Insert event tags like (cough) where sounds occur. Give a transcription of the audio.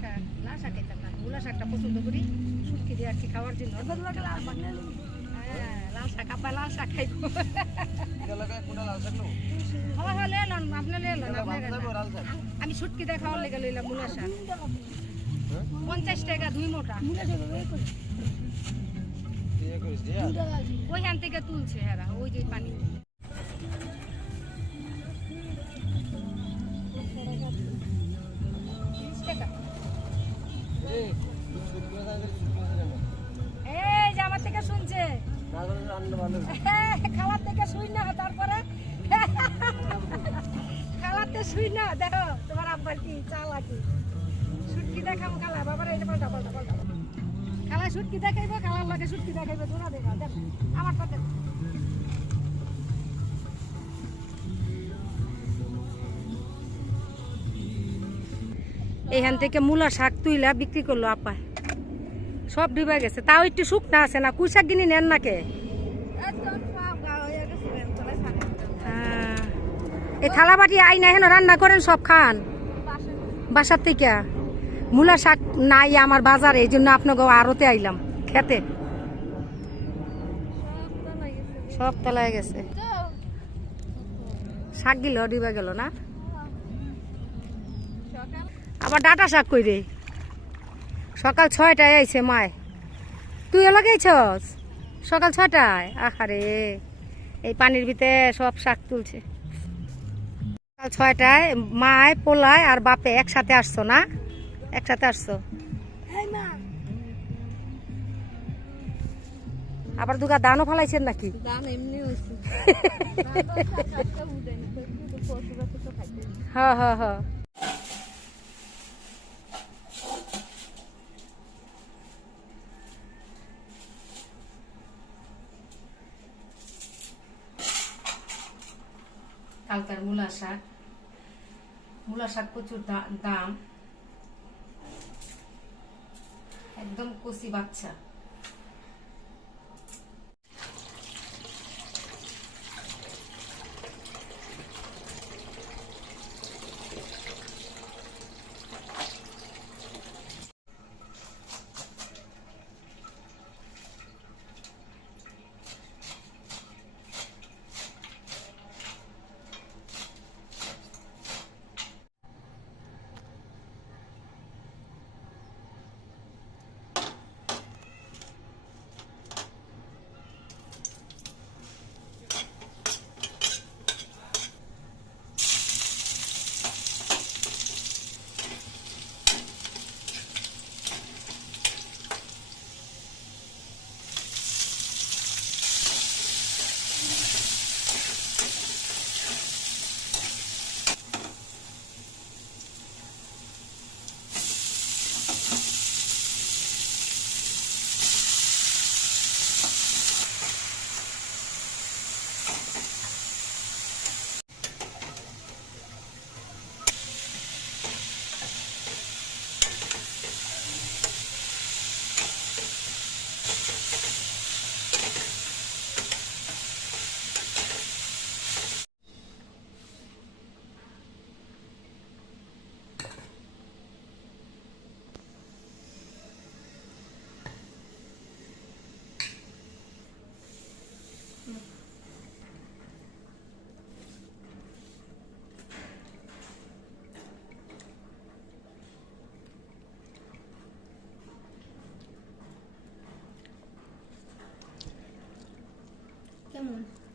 শাক লাল শাক খেতাম না মূলা শাকটা পছন্দ করি শুটকি দিয়ে আর কি খাওয়ার জন্য। হ্যাঁ, লাল শাক আপা লাল শাক খাইব। হলে এলন আপনি আমি শুটকি দিয়ে খাওয়ার লেগে লইলাম মূলা শাক। পঞ্চাশ টাকা দুই মোটা। ওইখান থেকে তুলছে হেরা ওই যে পানি। এই যে আমার থেকে শুনছে। (laughs) খালার থেকে শুই না, তারপরে (laughs) খালাতে শুই না। দেখো, তোমার আব্বার কি চালাকি। সুটকি দেখাবো খালা, বাবার, এই পাল্টা পাল্টা পাল্টা। খালা সুটকি দেখাইবো, খালার লাগে সুটকি দেখাইবো তোরা দেখা, দেখ, আমার কথা। এইখান থেকে মূলা শাক তুইলা বিক্রি করল আপায় সব ডুবে গেছে। তাও একটু শুকনা আছে না? কুই শাক কিনে নেন না কে? এই থালা বাটি আইনা হেন রান্না করেন সব খান? বাসার থেকে? মূলা শাক নাই আমার বাজারে এই জন্য আপনাকে আড়তে আইলাম খেতে। সব তলায় গেছে। শাক গিল ডিবা গেল না? আবার ডাটা শাক কই রে? সকাল ছয়টায় আইছে মায়। তুই লাগাইছস সকাল ছয়টায়? আহারে এই পানির ভিতরে সব শাক তুলছে। সকাল ছয়টায় মায় পোলায় আর বাপে একসাথে আসছো না? একসাথে আসছো? আবার দুগা দানও ফালাইছেন নাকি? হ্যাঁ হ্যাঁ হ্যাঁ কালকার মূলা শাক। মূলা শাক প্রচুর দাম। একদম কচি বাচ্চা। Mm.